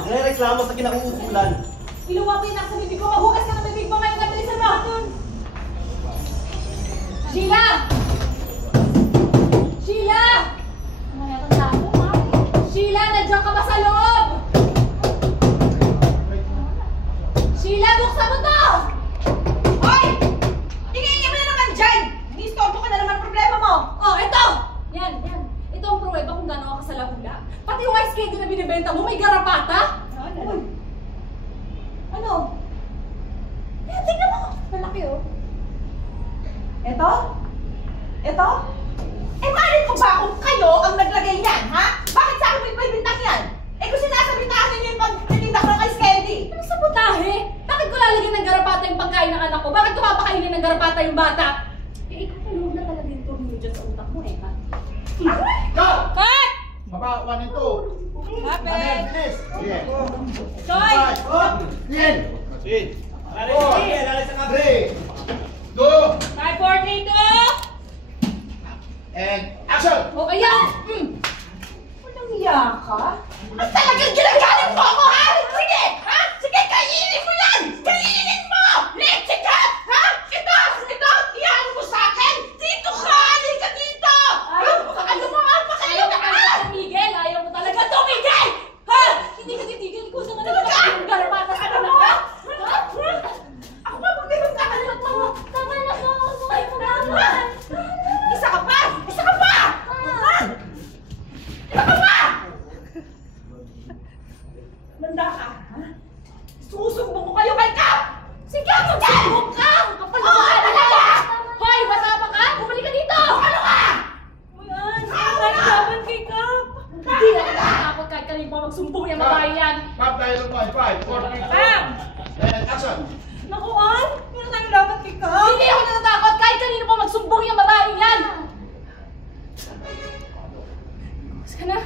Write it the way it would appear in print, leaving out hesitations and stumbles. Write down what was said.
Nagre-reklamo sa kinauukulan. Iluwa mo yung nasa bibig ko. Maghugas ka ng bibig mo ngayon. Bilisan mo! Sheila! Sheila! Ano na itong tao, ha? Sheila, nandiyan ka ba sa loob? Sheila, buksan mo to! Hoy! Tingin mo na naman dyan! Ni-istorbo ka na naman ang problema mo! Oh, ito! Yan. Ito ang pruweba kung gano'n ka sa lahula. Pati yung ice candy na binibenta mo, may garapata! Ano? Tingnan mo! Malaki, oh. Ito? Ito? Malin ko ba kung kayo ang naglagay niyan, ha? Bakit sa akin may bintang yan? Kung sinasabi na akin yun pag natinda ko ng ice candy! Ano sa putahe? Bakit ko lalagyan ng garapata yung pagkain ng anak ko? Bakit ko papakainin ng garapata yung bata? Ikaw talog na talaga yung tornilyo dyan sa utak mo, ha? Cut! Cut! Baba, 1 and 2. Kapit! Please. Yeah. Soy! Yan. Sin! Alalay sa kape! 3, 2, 5, 4, 3, 2! and action! O kaya! Walang iya ka? Ang talagang ginagalit mo ako, ha? Sige! Ha? Sige, kainin mo yan! Kainin mo! Leche ka! Ha? Ito! Iyan mo sa akin! Dito ka! Halika dito! Ano mo nga pa kayo na ka? Tumigil! Ayaw mo talaga tumigil! Ha? Hindi ka titigil kung saan ka yung garapata sa anak ko! Ako ba magdiwag ka? Tama na ko! Sukay mo naman! Isa ka pa! Isa ka pa! Ha? Isa ka pa! Manda ka, ha? Susumbong ko kayo kay Kap! Sige! Magsumbong ka! Kapal mo ka talaga! Hoy! Masama ka! Bumalik ka dito! Ano ka? Ayan! Naglaban kay Kap! Hindi na natatakot kahit kanina pa magsumbong yung babae yan! Pop tayo ng 5, 4, 3, 2, Bam! and action! Naku, An! Yung nanglaban kay Kap! Hindi ako natatakot kahit kanina pa magsumbong yung babae yan! Gusto ka na?